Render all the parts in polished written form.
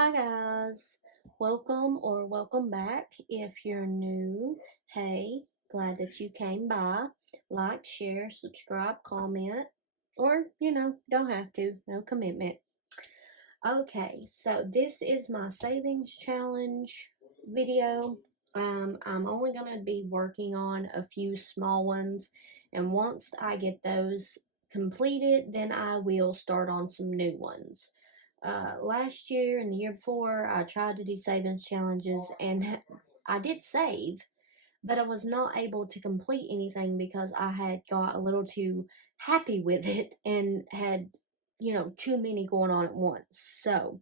Hi guys, welcome back. If you're new, hey, glad that you came by. Like, share, subscribe, comment, or don't have to, no commitment. Okay, so this is my savings challenge video. I'm only gonna be working on a few small ones, and once I get those completed, then I will start on some new ones. Last year and the year before, I tried to do savings challenges and I did save, but I was not able to complete anything because I had got a little too happy with it and had, too many going on at once. So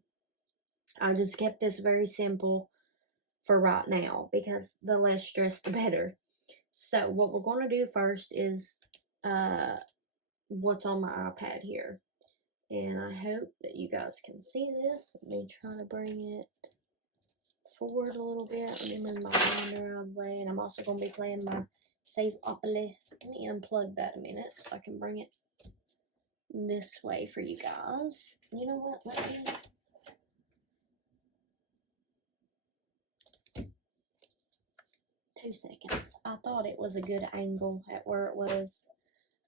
I just kept this very simple for right now because the less stress, the better. So what we're going to do first is uh, what's on my iPad here. And I hope that you guys can see this. Let me try to bring it forward a little bit. Let me move my binder out of the way. And I'm also going to be playing my Save Opoly. Let me unplug that a minute so I can bring it this way for you guys. You know what? Let me... 2 seconds. I thought it was a good angle at where it was,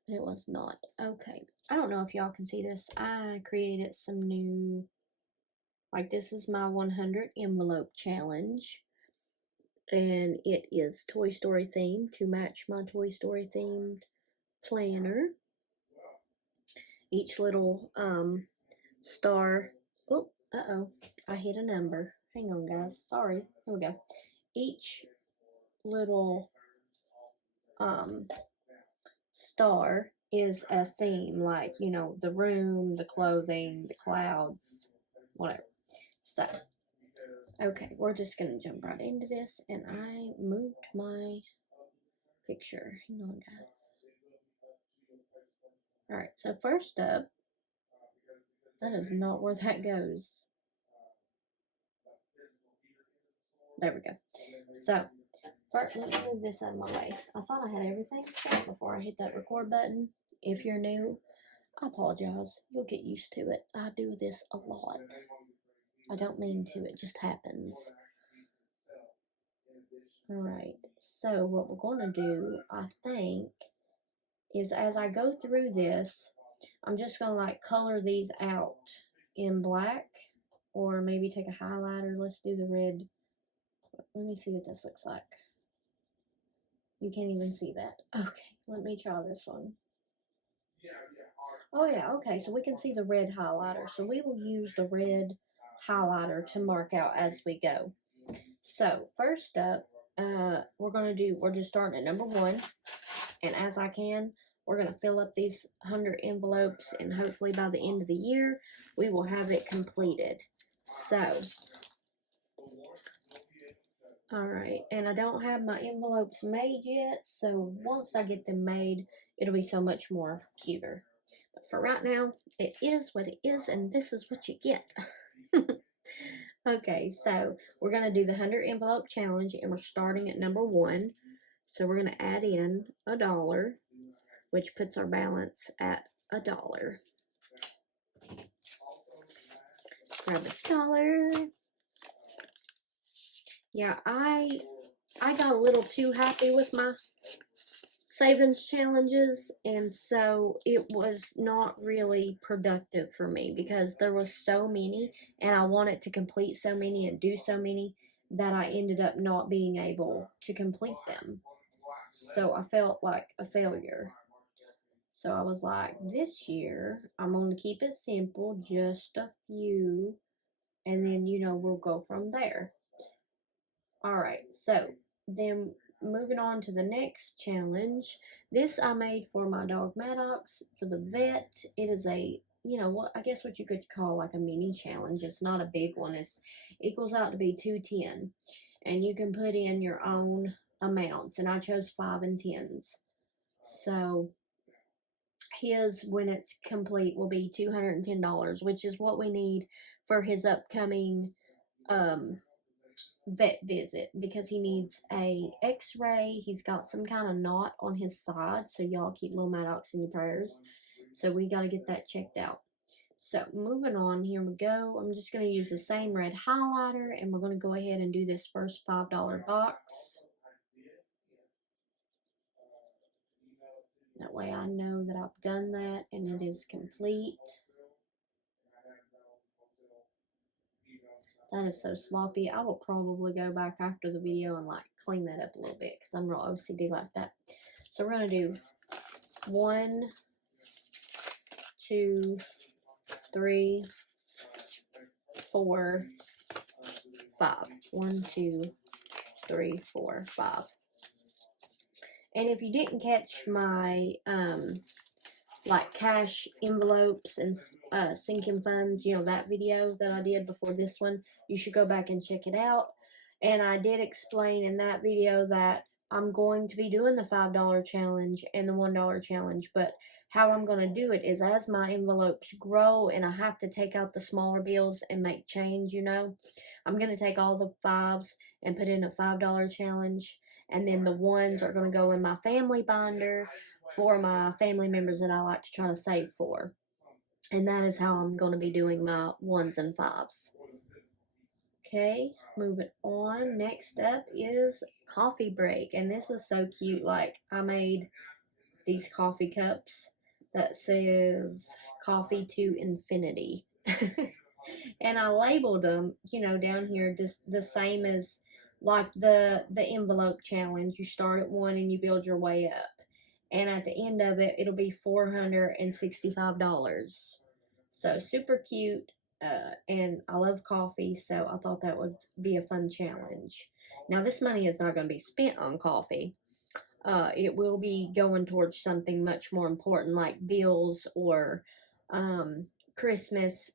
but it was not. Okay. I don't know if y'all can see this. I created some new... Like, this is my 100 envelope challenge. And it is Toy Story themed to match my Toy Story themed planner. Each little star. Oh, I hit a number. Hang on, guys. Sorry. Here we go. Each little star is a theme, like, the room, the clothing, the clouds, whatever. So, okay, we're just gonna jump right into this, and I moved my picture. Hang on, guys. Alright, so first up, that is not where that goes. There we go. So, first, let me move this out of my way. I thought I had everything set before I hit that record button. If you're new, I apologize. You'll get used to it. I do this a lot. I don't mean to, it just happens. Alright, so what we're going to do, I think, is as I go through this, I'm just going to like color these out in black, or maybe take a highlighter. Let's do the red. Let me see what this looks like. You can't even see that. Okay, let me try this one. Oh yeah, okay, so we can see the red highlighter. So we will use the red highlighter to mark out as we go. So first up, we're just starting at number 1. And as I can, we're going to fill up these 100 envelopes, and hopefully by the end of the year, we will have it completed. So, alright, and I don't have my envelopes made yet, so once I get them made, it'll be so much more cuter. But for right now, it is what it is, and this is what you get. Okay, so we're going to do the 100 envelope challenge, and we're starting at number 1. So we're going to add in $1, which puts our balance at $1. Grab $1. Yeah, I got a little too happy with my savings challenges, and so it was not really productive for me because there was so many, and I wanted to complete so many and do so many that I ended up not being able to complete them. So I felt like a failure. So I was like, this year, I'm going to keep it simple, just a few, and then, we'll go from there. Alright, so then moving on to the next challenge. This I made for my dog Maddox for the vet. It is a, I guess what you could call like a mini challenge. It's not a big one. It equals out to be 210. And you can put in your own amounts, and I chose 5 and 10s. So his, when it's complete, will be $210, which is what we need for his upcoming vet visit, because he needs a x-ray. He's got some kind of knot on his side, so y'all keep little Maddox in your prayers. So we got to get that checked out. So moving on, here we go. I'm just going to use the same red highlighter, and we're going to go ahead and do this first $5 box. That way I know that I've done that and it is complete. That is so sloppy. I will probably go back after the video and like clean that up a little bit because I'm real OCD like that. So we're going to do 1, 2, 3, 4, 5. 1, 2, 3, 4, 5. And if you didn't catch my like cash envelopes and sinking funds, you know, that video that I did before this one, you should go back and check it out. And I did explain in that video that I'm going to be doing the $5 challenge and the $1 challenge, but how I'm going to do it is as my envelopes grow and I have to take out the smaller bills and make change, you know, I'm going to take all the 5s and put in a $5 challenge, and then the 1s are going to go in my family binder for my family members that I like to try to save for. And that is how I'm going to be doing my 1s and 5s. Okay, moving on. Next up is coffee break. And this is so cute. Like, I made these coffee cups that says coffee to infinity. And I labeled them, you know, down here just the same as like the envelope challenge. You start at 1 and you build your way up. And at the end of it, it'll be $465. So super cute. And I love coffee, so I thought that would be a fun challenge. Now, this money is not going to be spent on coffee. It will be going towards something much more important like bills or Christmas.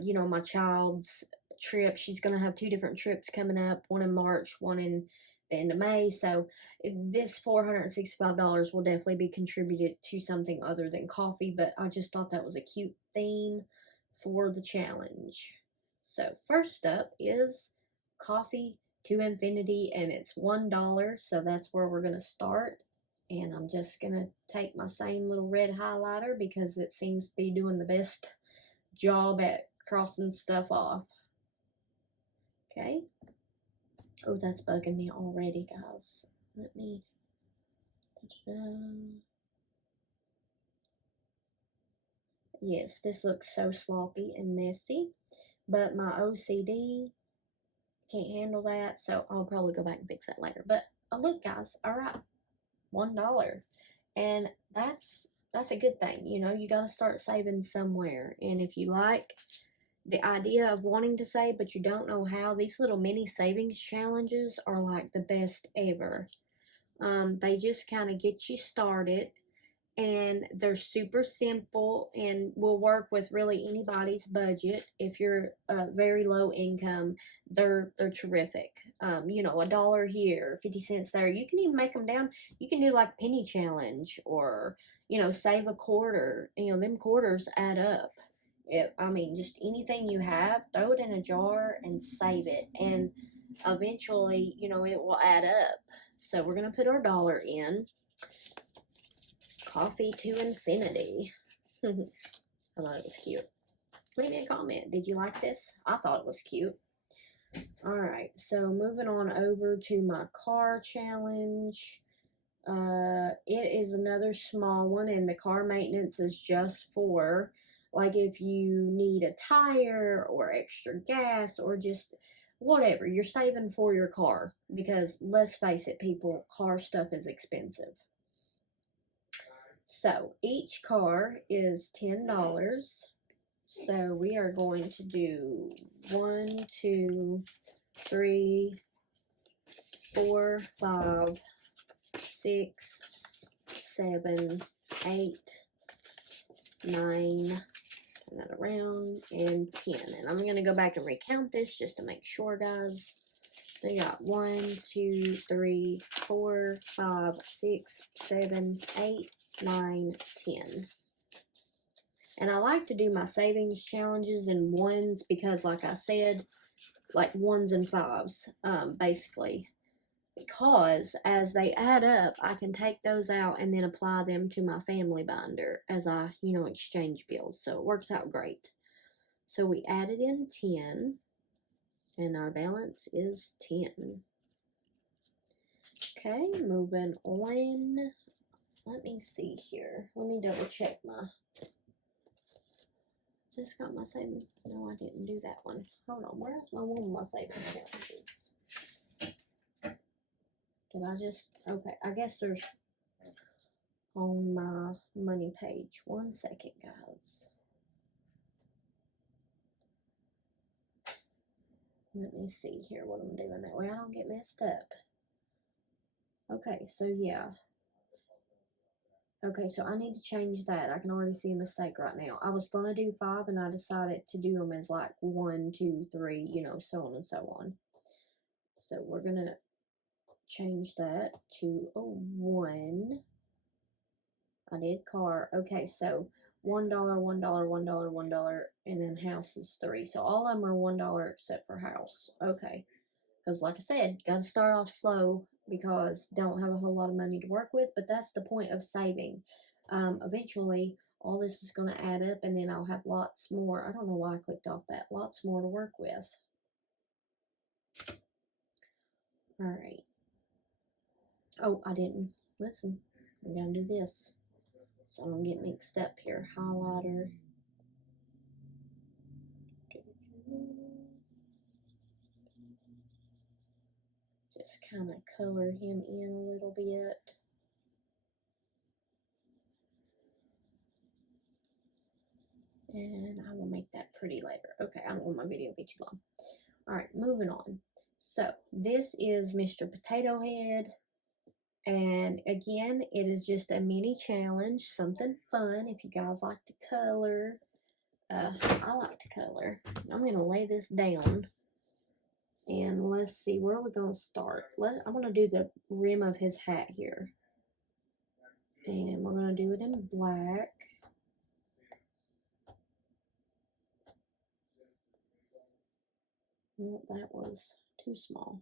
You know, my child's trip. She's going to have 2 different trips coming up, one in March, one in the end of May. So this $465 will definitely be contributed to something other than coffee, but I just thought that was a cute theme for the challenge. So first up is coffee to infinity, and it's $1, so that's where we're going to start. And I'm just going to take my same little red highlighter because it seems to be doing the best job at crossing stuff off. Okay. Oh, that's bugging me already, guys. Let me... Yes, this looks so sloppy and messy, but my OCD can't handle that, so I'll probably go back and fix that later. But look, guys, all right, $1, and that's a good thing. You know, you got to start saving somewhere, and if you like the idea of wanting to save but you don't know how, these little mini savings challenges are like the best ever. They just kind of get you started, and they're super simple and will work with really anybody's budget. If you're very low income, they're terrific. You know, $1 here, 50 cents there. You can even make them down. You can do like penny challenge, or, you know, save a quarter. You know, them quarters add up. I mean, just anything you have, throw it in a jar and save it, and eventually, you know, it will add up. So we're gonna put our $1 in. Coffee to infinity. I thought it was cute. Leave me a comment. Did you like this? I thought it was cute. Alright, so moving on over to my car challenge. It is another small one, and the car maintenance is just for, like, if you need a tire or extra gas or just whatever. You're saving for your car because, let's face it, people, car stuff is expensive. So each car is $10. So we are going to do 1, 2, 3, 4, 5, 6, 7, 8, 9, turn that around, and 10. And I'm going to go back and recount this just to make sure, guys. We got 1, 2, 3, 4, 5, 6, 7, 8, 9, 10. And I like to do my savings challenges in 1s because, like I said, like 1s and 5s, basically. because as they add up, I can take those out and then apply them to my family binder as I, exchange bills. So it works out great. So we added in 10 and our balance is 10. Okay, moving on. Let me see here. Let me double check my. Just got my saving. No, I didn't do that one. Hold on. Where's my one of my saving challenges? Did I just? Okay, I guess there's on my money page. 1 second, guys. Let me see here what I'm doing. That way I don't get messed up. Okay, so yeah. Okay, so I need to change that. I can already see a mistake right now. I was going to do 5, and I decided to do them as like 1, 2, 3, so on and so on. So we're going to change that to a 1. I did car. Okay, so $1, $1, $1, $1, and then house is 3. So all of them are $1 except for house. Okay, because like I said, got to start off slow because don't have a whole lot of money to work with, but that's the point of saving. Eventually, all this is going to add up, and then I'll have lots more. I don't know why I clicked off that. Lots more to work with. All right. Oh, I didn't. Listen, we're going to do this so I don't get mixed up here. Highlighter. Just kind of color him in a little bit. And I will make that pretty later. Okay, I don't want my video to be too long. Alright, moving on. So, this is Mr. Potato Head. And again, it is just a mini challenge, something fun if you guys like to color. I like to color. I'm going to lay this down. And let's see, where are we going to start? I'm going to do the rim of his hat here. And we're going to do it in black. Well, that was too small.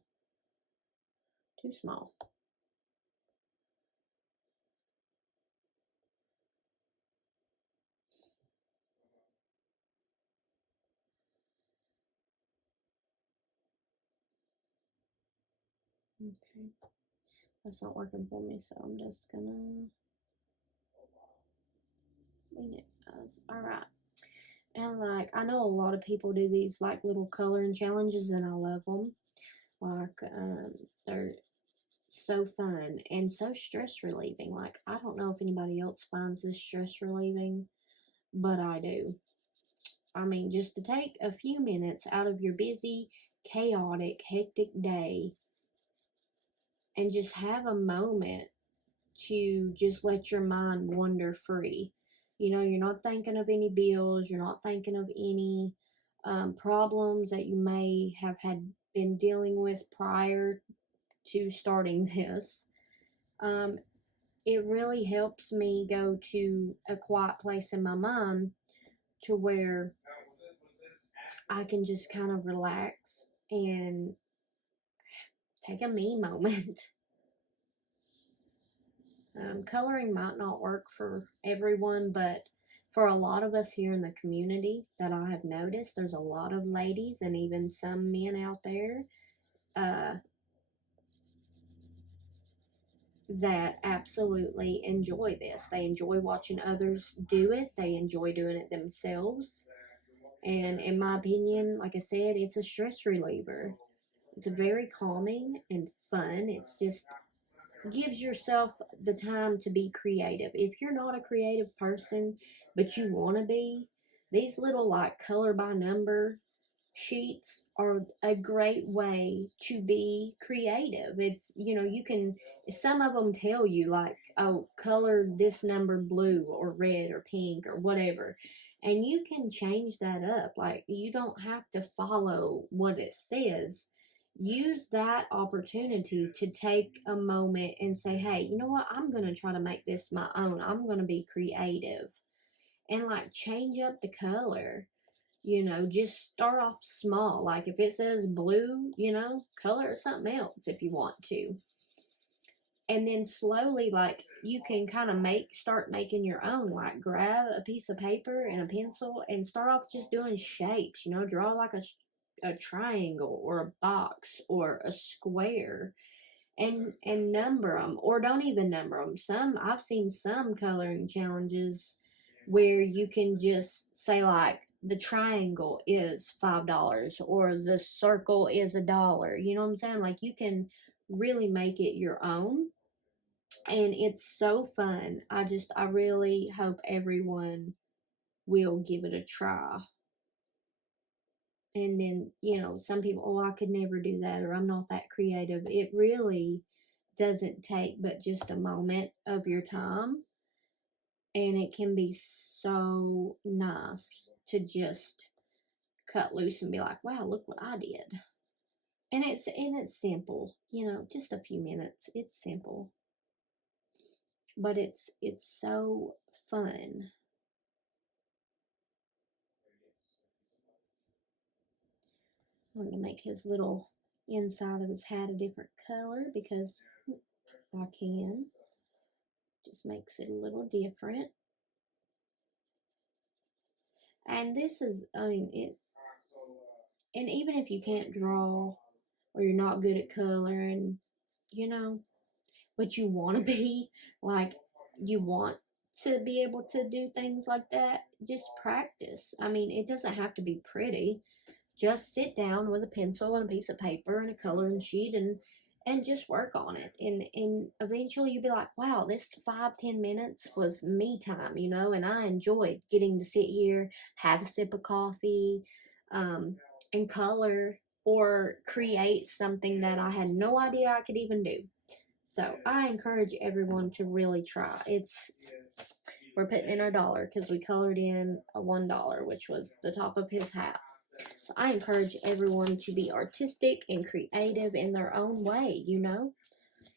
Too small. Okay. That's not working for me, so I'm just gonna wing it, guys. Alright. And like, I know a lot of people do these like little coloring challenges, and I love them. Like, they're so fun and so stress relieving. Like, I don't know if anybody else finds this stress relieving, but I do. I mean, just to take a few minutes out of your busy, chaotic, hectic day and just have a moment to just let your mind wander free. You're not thinking of any bills, you're not thinking of any problems that you may have been dealing with prior to starting this. It really helps me go to a quiet place in my mind to where I can just kind of relax and take a me moment. Coloring might not work for everyone, but for a lot of us here in the community that I have noticed, there's a lot of ladies and even some men out there that absolutely enjoy this. They enjoy watching others do it, they enjoy doing it themselves. And in my opinion, like I said, it's a stress reliever. It's a very calming and fun. It's just gives yourself the time to be creative. If you're not a creative person, but you want to be, these little like color by number sheets are a great way to be creative. It's, you can, some of them tell you like, oh, color this number blue or red or pink or whatever. And you can change that up. Like, you don't have to follow what it says. Use that opportunity to take a moment and say, hey, you know what? I'm going to try to make this my own. I'm going to be creative and like change up the color. just start off small. Like if it says blue, color it something else if you want to. And then slowly, like, you can kind of start making your own. Like, grab a piece of paper and a pencil and start off just doing shapes. Draw like a triangle or a box or a square, and number them, or don't even number them. I've seen some coloring challenges where you can just say, like, the triangle is $5 or the circle is $1. You know what I'm saying? Like, you can really make it your own, and it's so fun. I really hope everyone will give it a try. And then, some people, oh, I could never do that, or I'm not that creative. It really doesn't take but just a moment of your time, and it can be so nice to just cut loose and be like, wow, look what I did. And it's simple, just a few minutes. It's simple, but it's so fun. I'm going to make his little inside of his hat a different color because I can. Just makes it a little different. And this is, and even if you can't draw or you're not good at coloring, but you want to be, like, you want to be able to do things like that, just practice. It doesn't have to be pretty. Just sit down with a pencil and a piece of paper and a coloring sheet and just work on it. And eventually you'll be like, wow, this 5-10 minutes was me time, and I enjoyed getting to sit here, have a sip of coffee, and color or create something that I had no idea I could even do. So I encourage everyone to really try. We're putting in our dollar because we colored in a $1, which was the top of his hat. So I encourage everyone to be artistic and creative in their own way,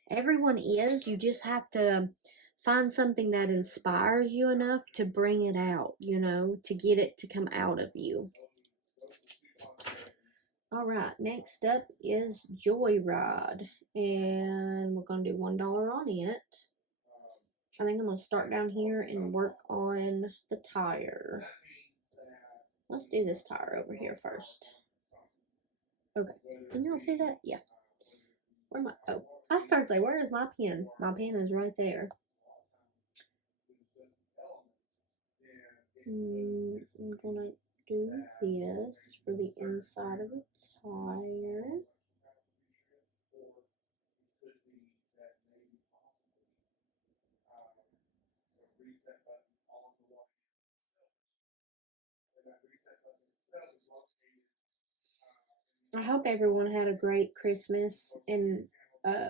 Everyone is. You just have to find something that inspires you enough to bring it out, to get it to come out of you. All right, next up is Joyride, and we're going to do $1 on it. I think I'm going to start down here and work on the tire. Let's do this tire over here first. Okay, can y'all see that? Yeah. I started to say, where is my pen? My pen is right there. I'm gonna do this for the inside of the tire. I hope everyone had a great Christmas and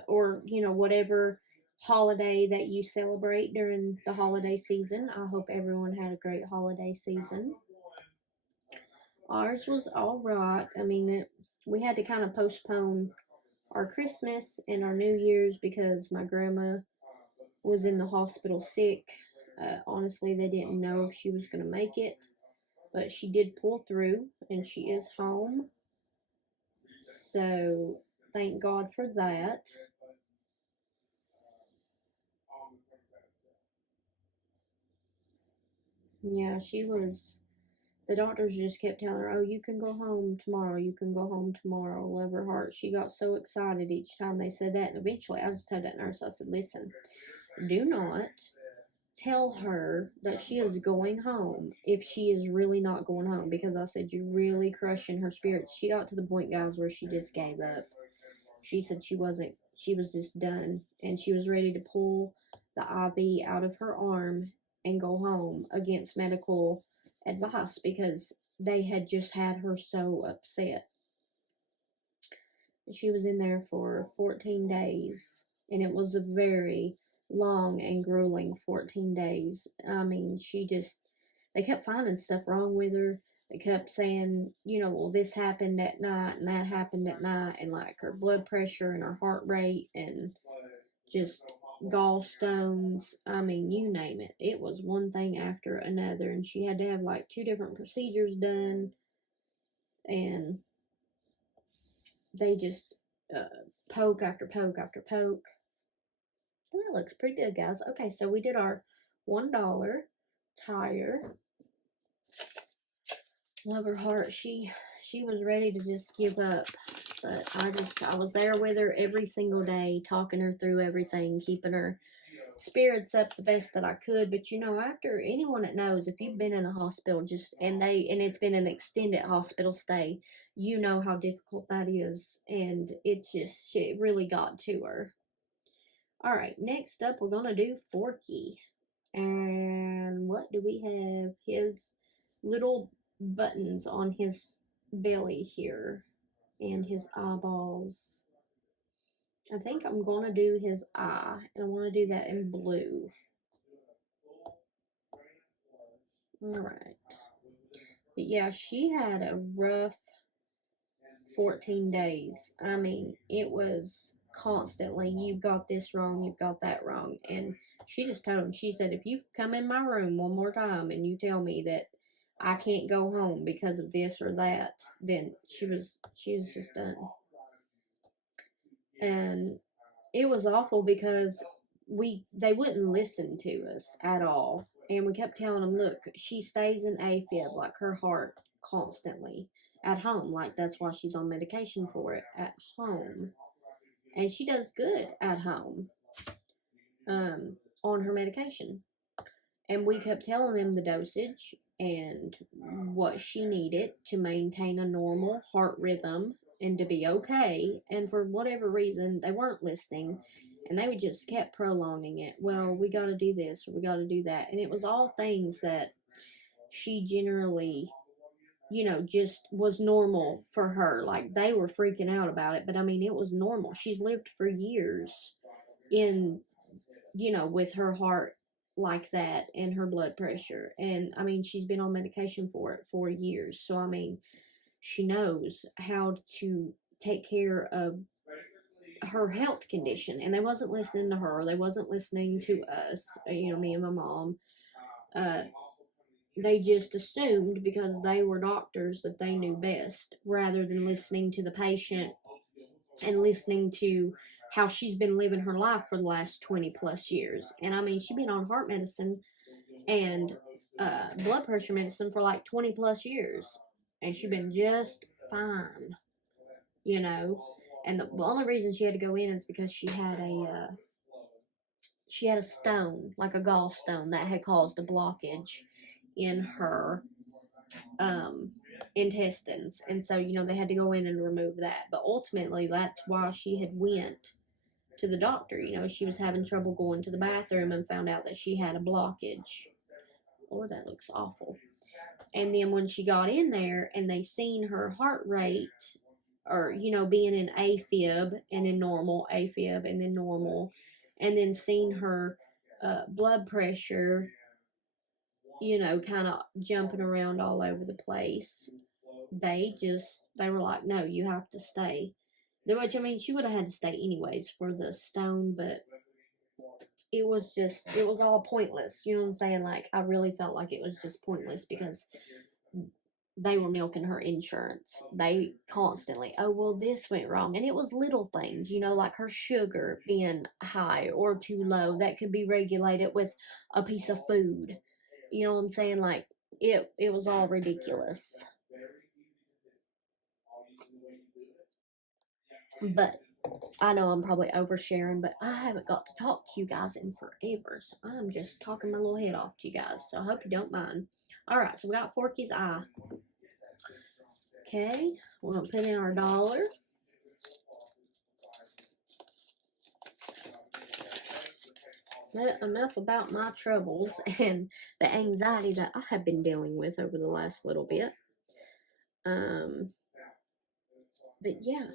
or whatever holiday that you celebrate during the holiday season. I hope everyone had a great holiday season. Ours was all right. We had to kind of postpone our Christmas and our New Year's because my grandma was in the hospital sick. Honestly, they didn't know if she was going to make it, but she did pull through and she is home. So thank God for that. Yeah, the doctors just kept telling her, oh, you can go home tomorrow. You can go home tomorrow. Love her heart. She got so excited each time they said that. And eventually I just told that nurse, I said, listen, do not tell her that she is going home if she is really not going home, because I said, you're really crushing her spirits. She got to the point, guys, where she just gave up. She said she was just done, and she was ready to pull the IV out of her arm and go home against medical advice because they had just had her so upset. She was in there for 14 days, and it was a very long and grueling 14 days. They kept finding stuff wrong with her. They kept saying, well, this happened at night and that happened at night, and like her blood pressure and her heart rate and just gallstones. You name it. It was one thing after another, and she had to have like 2 different procedures done. and they just poke after poke after poke. And that looks pretty good, guys. Okay, so we did our $1 tire. Love her heart. She was ready to just give up, but I was there with her every single day, talking her through everything, keeping her spirits up the best that I could. But you know, after anyone that knows, if you've been in a hospital and it's been an extended hospital stay, you know how difficult that is, and it really got to her. All right, next up we're gonna do Forky. And what do we have? His little buttons on his belly here and his eyeballs. I think I'm going to do his eye, and I want to do that in blue. Alright. But yeah, she had a rough 14 days. I mean, it was constantly, you've got this wrong, you've got that wrong. And she just told him, she said, if you come in my room one more time and you tell me that I can't go home because of this or that, then she was just done. And it was awful because they wouldn't listen to us at all. And we kept telling them, look, she stays in AFib, like her heart, constantly at home. Like that's why she's on medication for it at home. And she does good at home on her medication. And we kept telling them the dosage and what she needed to maintain a normal heart rhythm and to be okay. And for whatever reason, they weren't listening. And they would just kept prolonging it. Well, we got to do this or we got to do that. And it was all things that she generally, just was normal for her. Like they were freaking out about it. But I mean, it was normal. She's lived for years in, with her heart like that and her blood pressure. And I mean, she's been on medication for it for years. So, I mean, she knows how to take care of her health condition, and they wasn't listening to her. They wasn't listening to us, me and my mom. They just assumed because they were doctors that they knew best rather than listening to the patient and listening to how she's been living her life for the last 20 plus years. And I mean, she's been on heart medicine and blood pressure medicine for like 20 plus years, and she's been just fine, you know. And the only reason she had to go in is because she had a stone, like a gallstone, that had caused a blockage in her intestines, and so they had to go in and remove that. But ultimately, that's why she had went to the doctor. She was having trouble going to the bathroom and found out that she had a blockage. Lord, that looks awful. And then when she got in there and they seen her heart rate, or being in AFib and in normal, AFib and then normal, and then seen her blood pressure, kind of jumping around all over the place, they were like, no, you have to stay. Which, I mean, she would have had to stay anyways for the stone, but it was all pointless. You know what I'm saying? Like, I really felt like it was just pointless because they were milking her insurance. They constantly, oh, well, this went wrong. And it was little things, like her sugar being high or too low that could be regulated with a piece of food. You know what I'm saying? Like, it was all ridiculous. But I know I'm probably oversharing, but I haven't got to talk to you guys in forever. So I'm just talking my little head off to you guys. So I hope you don't mind. Alright, so we got Forky's eye. Okay, we're going to put in our dollar. Enough about my troubles and the anxiety that I have been dealing with over the last little bit. But yeah.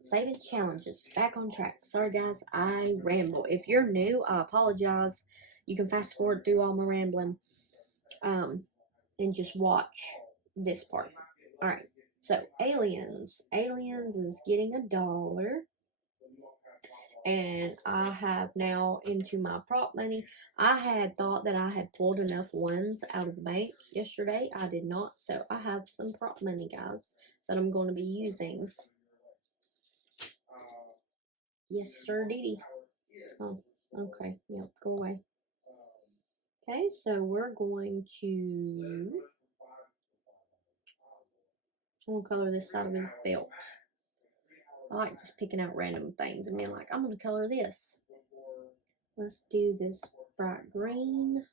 Savings challenges. Back on track. Sorry guys, I ramble. If you're new, I apologize. You can fast forward through all my rambling. And just watch this part. Alright. So aliens. Aliens is getting $1. And I have now into my prop money. I had thought that I had pulled enough ones out of the bank yesterday. I did not, so I have some prop money, guys, that I'm going to be using. Yes, sir, Dee. Oh, okay. Yep, go away. Okay, so we're going to. I'm gonna color this side of his belt. I like just picking out random things and being like, I'm gonna color this. Let's do this bright green.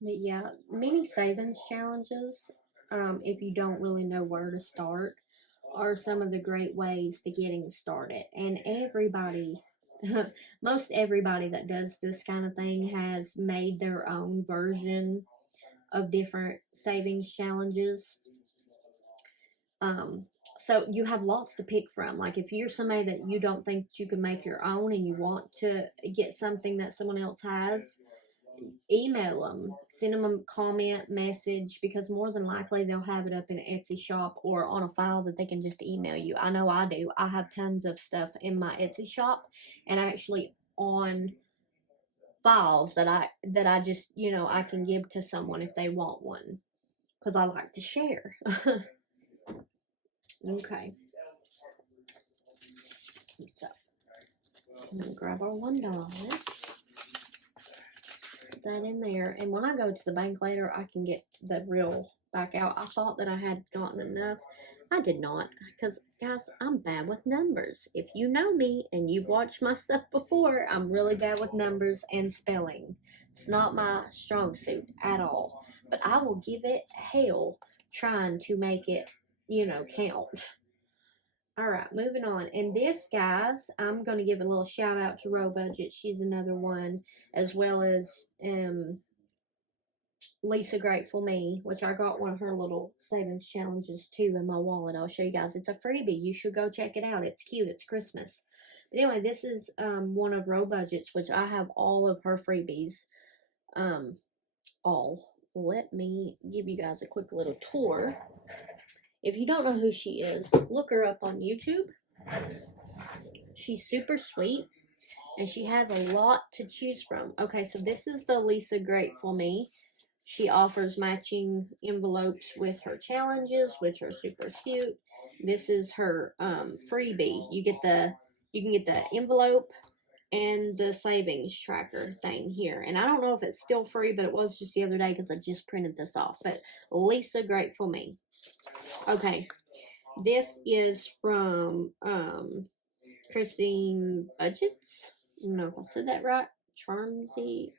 But yeah, mini savings challenges, if you don't really know where to start, are some of the great ways to getting started. And everybody, most everybody that does this kind of thing has made their own version of different savings challenges. Um, so you have lots to pick from. Like if you're somebody that you don't think that you can make your own and you want to get something that someone else has, email them, send them a comment message, because more than likely they'll have it up in an Etsy shop or on a file that they can just email you. I know I do. I have tons of stuff in my Etsy shop and actually on files that I just, I can give to someone if they want one, because I like to share. Okay, so I'm gonna grab our $1, put that in there, and when I go to the bank later, I can get the real back out. I thought that I had gotten enough. I did not, because guys, I'm bad with numbers. If you know me and you've watched my stuff before, I'm really bad with numbers and spelling. It's not my strong suit at all, but I will give it hell trying to make it, count. All right, moving on. And this, guys, I'm going to give a little shout out to Row Budget. She's another one, as well as Lisa Grateful Me, which I got one of her little savings challenges too in my wallet. I'll show you guys. It's a freebie. You should go check it out. It's cute. It's Christmas. But anyway, this is one of Row Budget's, which I have all of her freebies. All. Let me give you guys a quick little tour. If you don't know who she is, look her up on YouTube. She's super sweet, and she has a lot to choose from. Okay, so this is the Lisa Grateful Me. She offers matching envelopes with her challenges, which are super cute. This is her freebie. You can get the envelope and the savings tracker thing here. And I don't know if it's still free, but it was just the other day because I just printed this off. But Lisa Grateful Me. Okay, this is from Christine Budgets. I don't know if I said that right. Charmsia.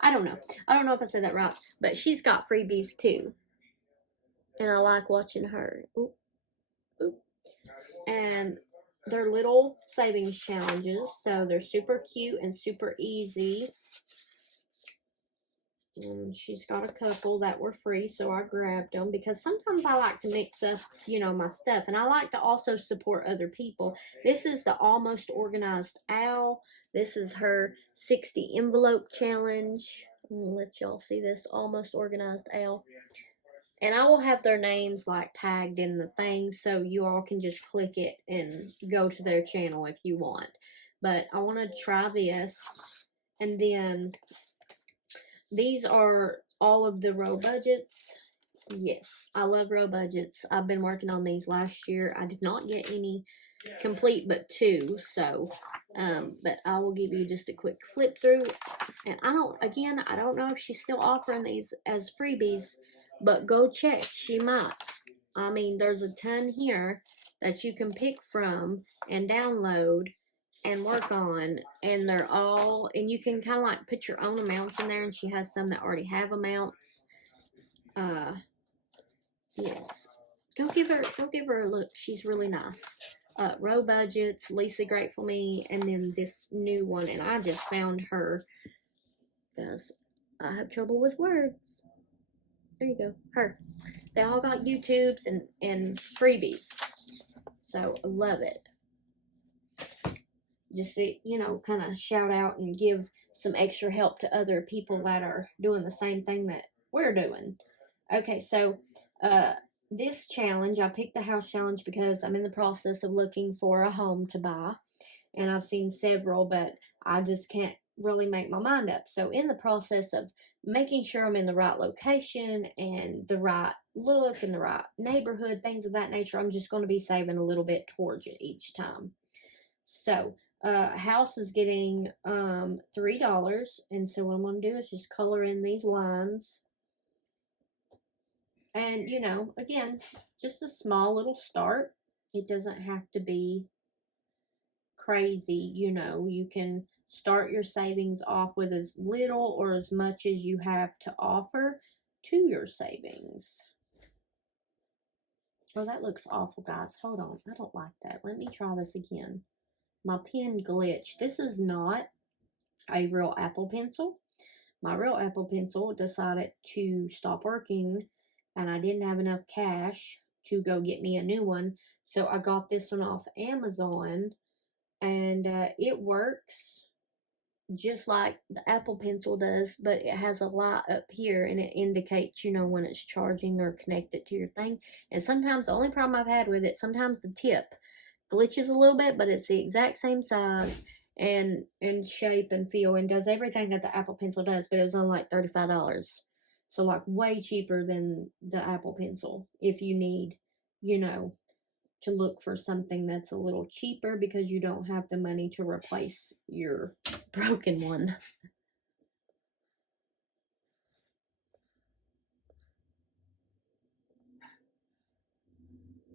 I don't know. I don't know if I said that right, but she's got freebies too, and I like watching her. Oop, oop. And they're little savings challenges, so they're super cute and super easy. And she's got a couple that were free, so I grabbed them because sometimes I like to mix up, my stuff. And I like to also support other people. This is the Almost Organized Owl. This is her 60 envelope challenge. I'm going to let y'all see this Almost Organized Owl. And I will have their names like tagged in the thing so you all can just click it and go to their channel if you want. But I want to try this. And then these are all of the Row Budgets. Yes, I love Row Budgets. I've been working on these last year. I did not get any complete but two, so but I will give you just a quick flip through. And I don't know if she's still offering these as freebies, but go check. She might. I mean, there's a ton here that you can pick from and download and work on, and and you can kind of like put your own amounts in there, and she has some that already have amounts. Yes, go give her a look. She's really nice. Row Budgets, Lisa Grateful Me, and then this new one, and I just found her because I have trouble with words. There you go. Her. They all got YouTubes and freebies. So I love it. Just to, you know, kind of shout out and give some extra help to other people that are doing the same thing that we're doing. Okay, so this challenge, I picked the house challenge because I'm in the process of looking for a home to buy, and I've seen several, but I just can't really make my mind up. So in the process of making sure I'm in the right location and the right look and the right neighborhood, things of that nature, I'm just going to be saving a little bit towards it each time. So house is getting $3, and so what I'm going to do is just color in these lines. And, you know, again, just a small little start. It doesn't have to be crazy, you know. You can start your savings off with as little or as much as you have to offer to your savings. Oh, that looks awful, guys. Hold on. I don't like that. Let me try this again. My pen glitched. This is not a real Apple Pencil. My real Apple Pencil decided to stop working, and I didn't have enough cash to go get me a new one. So I got this one off Amazon, and it works just like the Apple Pencil does, but it has a light up here and it indicates, you know, when it's charging or connected to your thing. And sometimes the only problem I've had with it, sometimes the tip glitches a little bit, but it's the exact same size and shape and feel and does everything that the Apple Pencil does, but it was only like $35. So like way cheaper than the Apple Pencil if you need, you know, to look for something that's a little cheaper because you don't have the money to replace your broken one.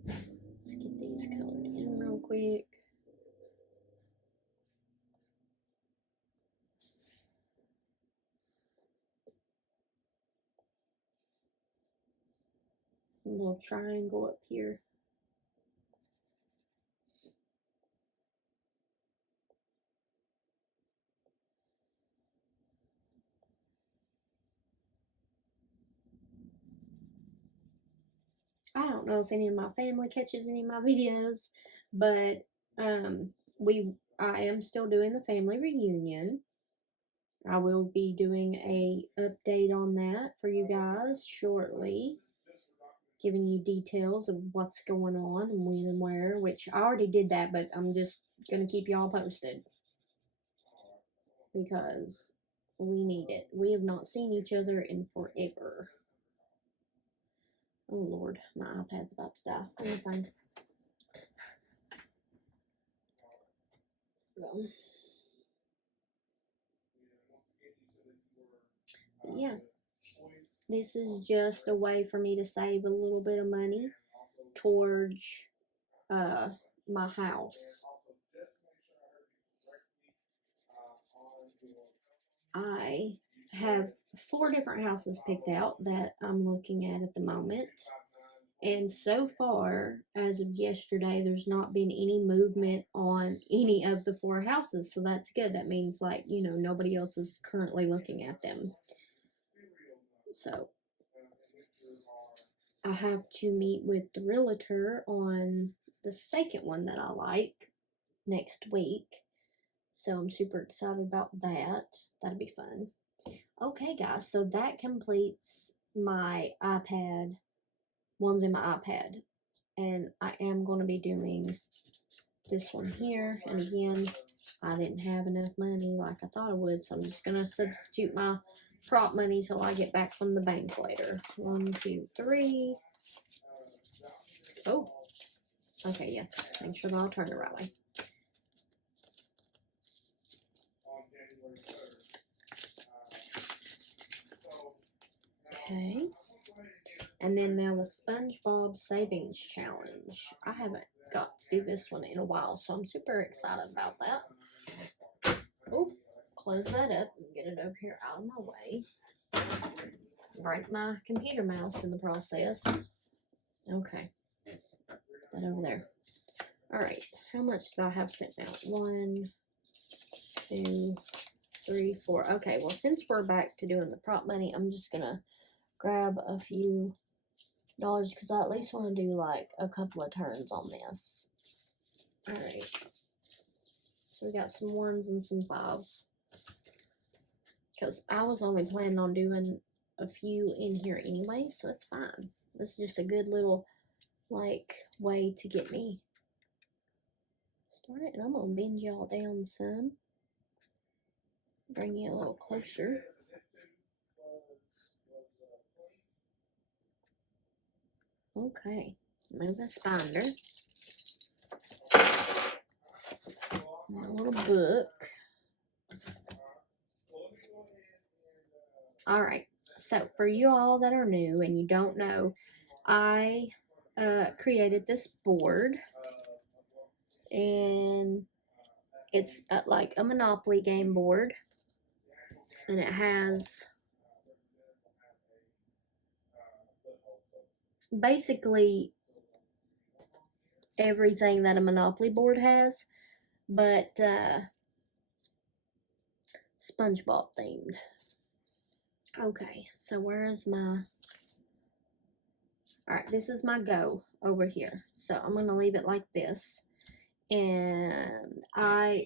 Let's get these colored in real quick. A little triangle up here. I don't know if any of my family catches any of my videos, but I am still doing the family reunion. I will be doing a update on that for you guys shortly, giving you details of what's going on and when and where, which I already did that, but I'm just going to keep y'all posted because we need it. We have not seen each other in forever. Oh Lord, my iPad's about to die. Let me find it. Yeah, this is just a way for me to save a little bit of money towards uh, my house. I have 4 different houses picked out that I'm looking at the moment. And so far, as of yesterday, there's not been any movement on any of the 4 houses. So that's good. That means, like, you know, nobody else is currently looking at them. So I have to meet with the realtor on the second one that I like next week. So I'm super excited about that. That'll be fun. Okay, guys, so that completes my iPad, ones in my iPad. And I am going to be doing this one here. And again, I didn't have enough money like I thought I would, so I'm just going to substitute my prop money till I get back from the bank later. 1, 2, 3. Oh, okay, yeah. Make sure I'll turn the right way. Okay. And then now the SpongeBob Savings Challenge. I haven't got to do this one in a while, so I'm super excited about that. Oh, close that up and get it over here out of my way. Break my computer mouse in the process. Okay. That over there. Alright, how much do I have sent out? 1, 2, 3, 4. Okay, well, since we're back to doing the prop money, I'm just gonna grab a few dollars because I at least want to do like a couple of turns on this. Alright. So we got some 1s and some 5s. Because I was only planning on doing a few in here anyway, so it's fine. This is just a good little, like, way to get me started. And I'm going to bend y'all down some. Bring you a little closer. Okay. Move this binder. My little book. Alright. So, for you all that are new and you don't know, I created this board. And it's like a Monopoly game board. And it has basically everything that a Monopoly board has, but SpongeBob themed. Okay, so where is my... Alright, this is my go over here. So I'm going to leave it like this. And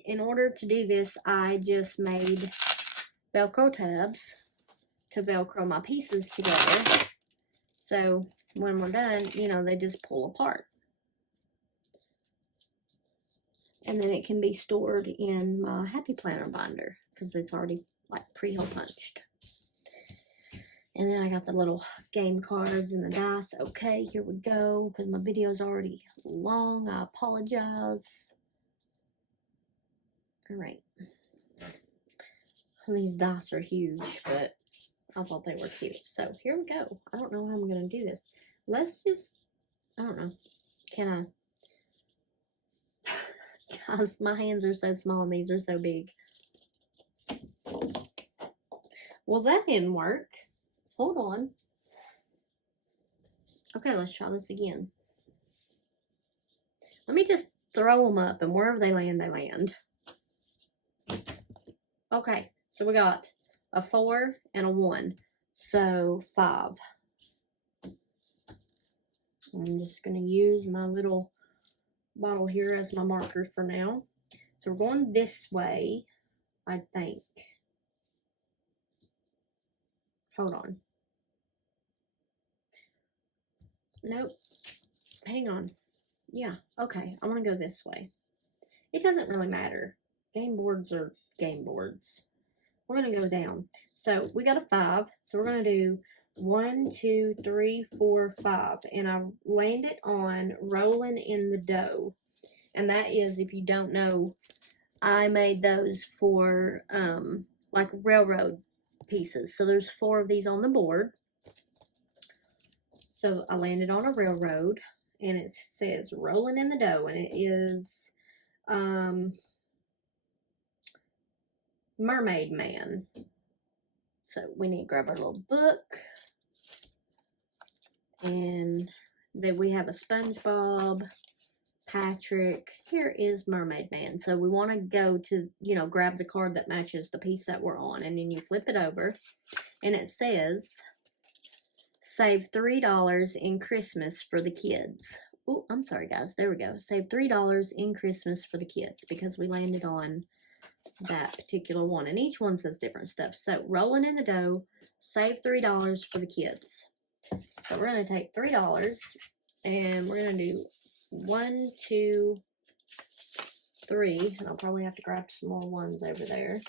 in order to do this, I just made Velcro tabs to Velcro my pieces together. So when we're done, you know, they just pull apart. And then it can be stored in my Happy Planner binder because it's already like pre-hole punched. And then I got the little game cards and the dice. Okay, here we go, because my video's already long. I apologize. Alright. These dice are huge, but I thought they were cute. So here we go. I don't know how I'm going to do this. Let's just, I don't know. Can I? Guys, my hands are so small and these are so big. Well, that didn't work. Hold on. Okay, let's try this again. Let me just throw them up, and wherever they land, they land. Okay, so we got a 4 and a 1. So 5. I'm just going to use my little bottle here as my marker for now. So we're going this way, I think. Hold on. Nope. Hang on. Yeah, okay. I want to go this way. It doesn't really matter. Game boards are game boards. We're going to go down. So we got a 5. So we're going to do 1, 2, 3, 4, 5. And I landed on rolling in the dough. And that is, if you don't know, I made those for like railroad pieces. So there's 4 of these on the board. So I landed on a railroad, and it says rolling in the dough, and it is Mermaid Man. So we need to grab our little book, and then we have a SpongeBob, Patrick. Here is Mermaid Man. So we want to go to, you know, grab the card that matches the piece that we're on, and then you flip it over, and it says, save $3 in Christmas for the kids. Oh, I'm sorry, guys. There we go. Save $3 in Christmas for the kids, because we landed on that particular one. And each one says different stuff. So, rolling in the dough, save $3 for the kids. So, we're going to take $3 and we're going to do 1, 2, 3. And I'll probably have to grab some more ones over there.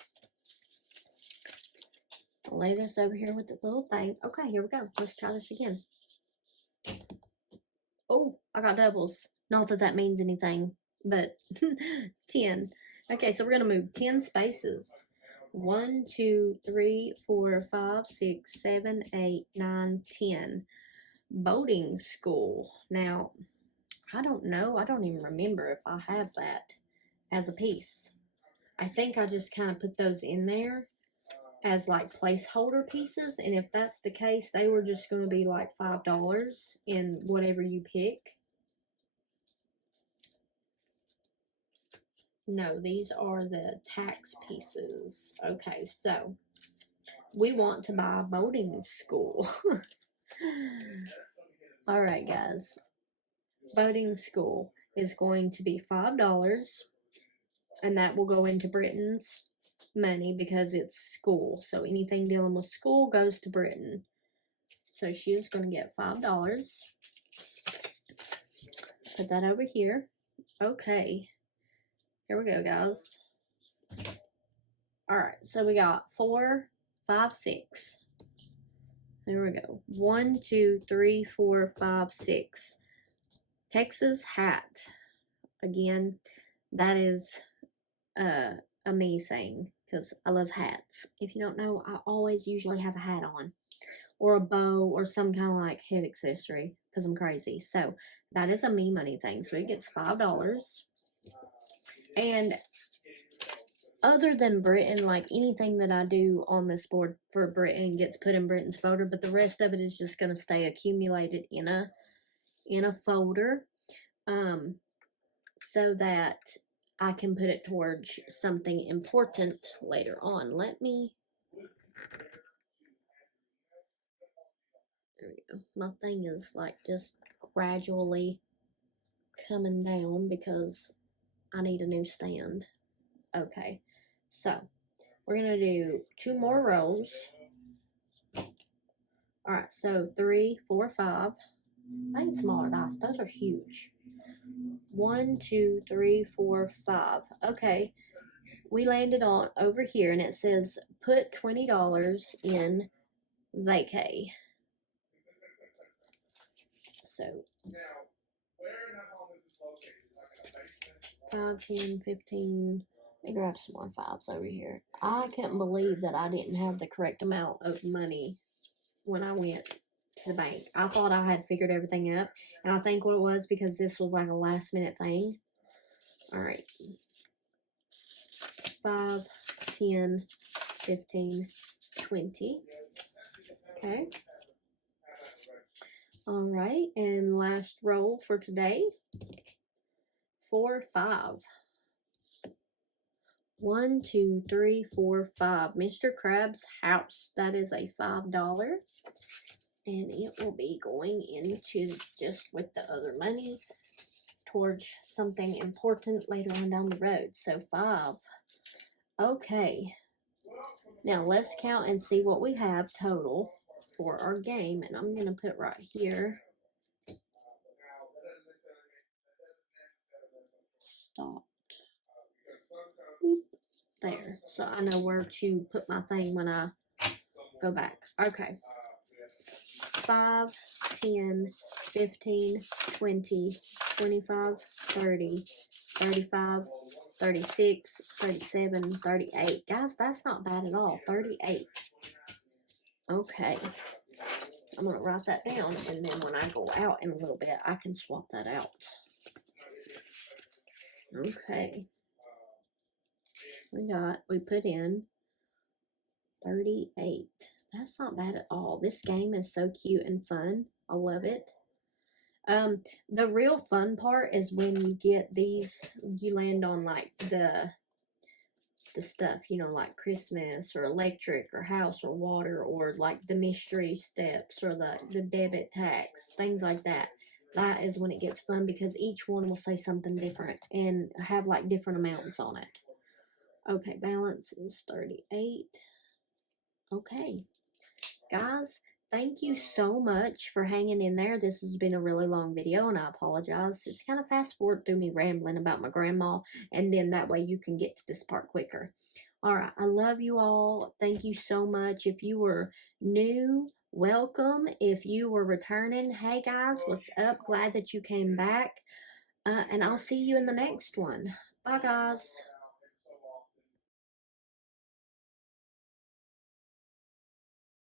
I'll lay this over here with this little thing. Okay, here we go. Let's try this again. Oh, I got doubles. Not that that means anything, but 10. Okay, so we're going to move 10 spaces. 1, 2, 3, 4, 5, 6, 7, 8, 9, 10. Boating school. Now, I don't know. I don't even remember if I have that as a piece. I think I just kind of put those in there as like placeholder pieces, and if that's the case, they were just going to be like $5 in whatever you pick. No, these are the tax pieces. Okay, so we want to buy a boating school. All right, guys. Boating school is going to be $5, and that will go into Britain's money because it's school. So anything dealing with school goes to Britain. So she is going to get $5. Put that over here. Okay. Here we go, guys. All right. So we got 4, 5, 6. There we go. 1, 2, 3, 4, 5, 6. Texas hat. Again, that is a me thing because I love hats. If you don't know, I always usually have a hat on or a bow or some kind of like head accessory because I'm crazy. So that is a me money thing. So it gets $5. And other than Britain, like anything that I do on this board for Britain gets put in Britain's folder, but the rest of it is just going to stay accumulated in a folder, so that I can put it towards something important later on. There we go. My thing is like just gradually coming down because I need a new stand. Okay, so we're gonna do 2 more rows. All right, so 3, 4, 5. I need smaller dice. Those are huge. 1, 2, 3, 4, 5. Okay, we landed on over here, and it says put $20 in vacay. So 5, 10, 15. Let me grab some more 5s over here. I couldn't believe that I didn't have the correct amount of money when I went to the bank. I thought I had figured everything up, and I think what it was because this was like a last minute thing. All right. 5, 10, 15, 20. Okay. All right, and last roll for today. 4, 5. 1, 2, 3, 4, 5. Mr. Krabs' house. That is a $5. And it will be going into just with the other money towards something important later on down the road. So 5. Okay. Now let's count and see what we have total for our game. And I'm going to put right here. Stopped. There. So I know where to put my thing when I go back. Okay. 5, 10, 15, 20, 25, 30, 35, 36, 37, 38. Guys, that's not bad at all. 38. Okay. I'm going to write that down, and then when I go out in a little bit, I can swap that out. Okay. We put in 38. That's not bad at all. This game is so cute and fun. I love it. The real fun part is when you get these, you land on like the stuff, like Christmas or electric or house or water or like the mystery steps or the debit tax, things like that. That is when it gets fun because each one will say something different and have like different amounts on it. Okay, balance is 38. Okay, guys, thank you so much for hanging in there. This has been a really long video, and I apologize. Just kind of fast forward through me rambling about my grandma, and then that way you can get to this part quicker. All right, I love you all. Thank you so much. If you were new, welcome. If you were returning, hey guys, what's up? Glad that you came back. And I'll see you in the next one. Bye, guys.